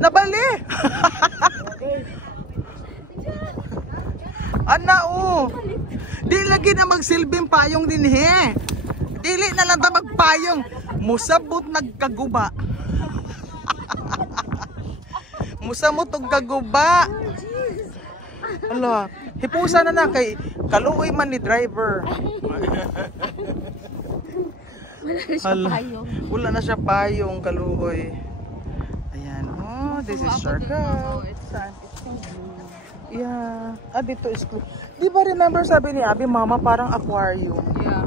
Nabali! Ana o. Di lagi na magsilbing payong din he. Dili na lang ta magpayong. Musabot nagkaguba. Musamot og kaguba. Ala, hipusa na kay kaluoy man ni driver. Wala na siya payong kaluoy. Ayan, oh, this is Siargao. Yeah. Dito is di ba remember sabi ni Abby, mama parang aquarium. Yeah.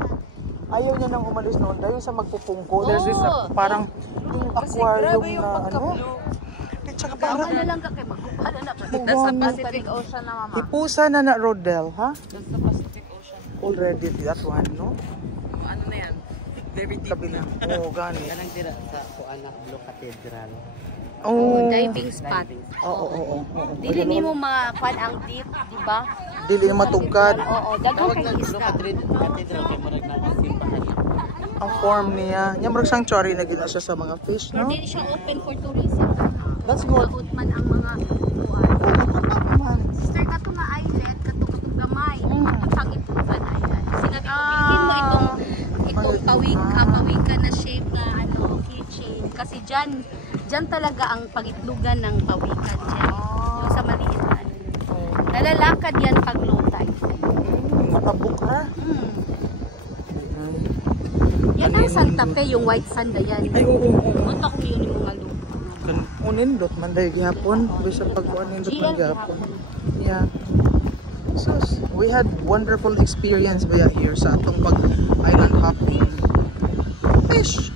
Ayaw niya nang umalis noon dahil sa magpupungko. There's this parang aquarium na ano. Tsaka parang na lang ka kay magkuhan na sa Pacific Ocean na mama. Hipusa na na Rodel, ha? That's the Pacific Ocean. Already that one, no? Ano na yan? Very deep Kabila. Oo, gani. Kanang tira sa Kuanak Blue Cathedral. Oh, diving spot. Oo. Dili nimo makuan ang deep, di ba? Dili matugkad. Oo, daghang kay Blue isda. Cathedral kay murag na simbahan. Ang form niya. Nya murag sanctuary na gina siya sa mga fish, no? Dili siya open for tourism. That's good. Maot man ang mga kuan. Sister kato nga island, kato gamay. Pangiputan ayan. Sinabihin mo itong pawikan na shape na ano, keychain. Kasi dyan talaga ang pagitlugan ng pawikan dyan. Yung sa maliit na ano. Nalalakad yan pag low tide. Matabok ha? Yan ang Santa Fe, yung white sand na yan. Ay, oo. Mutok mo yun yung mga lupa. Unindot man dahil gihapon. Bisa pag-unindot man gihapon. Yeah. So, we had wonderful experience via here sa atong pag-island hopping. Fish!